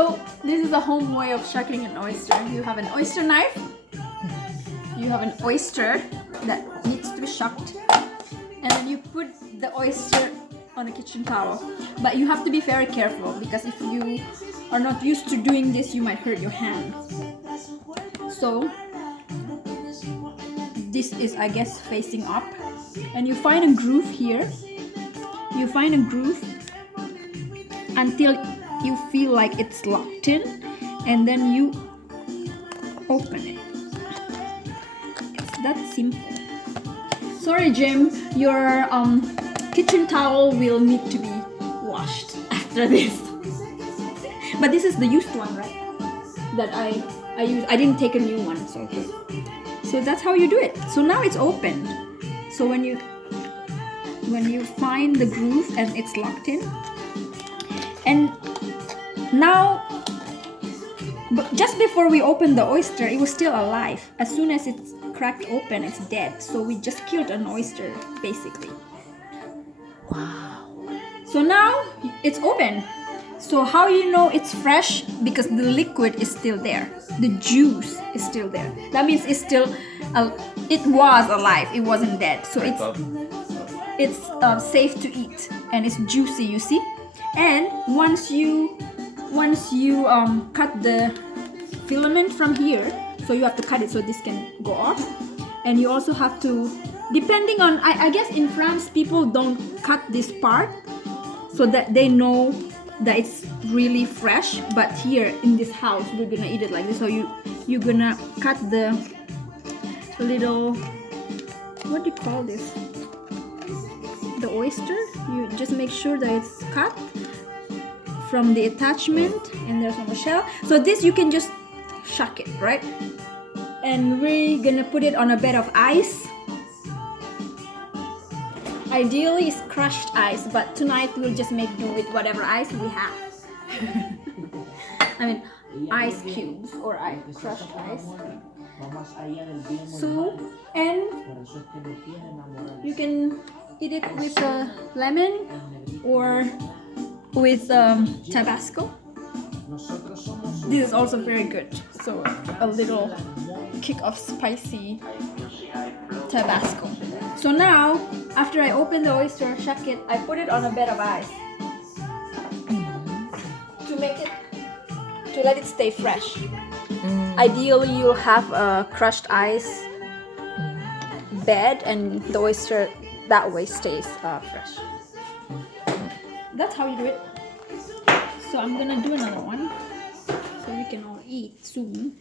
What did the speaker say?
So this is a home way of shucking an oyster. You have an oyster knife. You have an oyster that needs to be shucked. And then you put the oyster on a kitchen towel. But you have to be very careful because if you are not used to doing this, you might hurt your hand. So this is, I guess, facing up. And you find a groove here. You find a groove until you feel like it's locked in, and then you open it. It's that simple. Sorry, Jim, your kitchen towel will need to be washed after this. But this is the used one, right? That I used. I didn't take a new one, so that's how you do it. So now it's open. So when you find the groove and it's locked in, and now, but just before we opened the oyster, it was still alive. As soon as it's cracked open, it's dead. So we just killed an oyster, basically. Wow. So now it's open. So how you know it's fresh? Because the liquid is still there. The juice is still there. That means it's still, it was alive. It wasn't dead. So it's safe to eat and it's juicy. You see? And once you cut the filament from here, so you have to cut it so this can go off, and you also have to, depending on, I guess in France people don't cut this part so that they know that it's really fresh, but here in this house we're gonna eat it like this. So you're gonna cut the little, what do you call this, the oyster. You just make sure that it's cut from the attachment, and there's no shell. So this you can just shuck it, right? And we're gonna put it on a bed of ice. Ideally it's crushed ice, but tonight we'll just make do with whatever ice we have. I mean ice cubes or crushed ice. So, and you can eat it with a lemon or with Tabasco. This is also very good. So a little kick of spicy Tabasco. So now, after I open the oyster, shuck it, I put it on a bed of ice to let it stay fresh. Ideally, you'll have a crushed ice bed, and the oyster that way stays fresh. That's how you do it. So I'm gonna do another one so we can all eat soon.